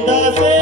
দাসে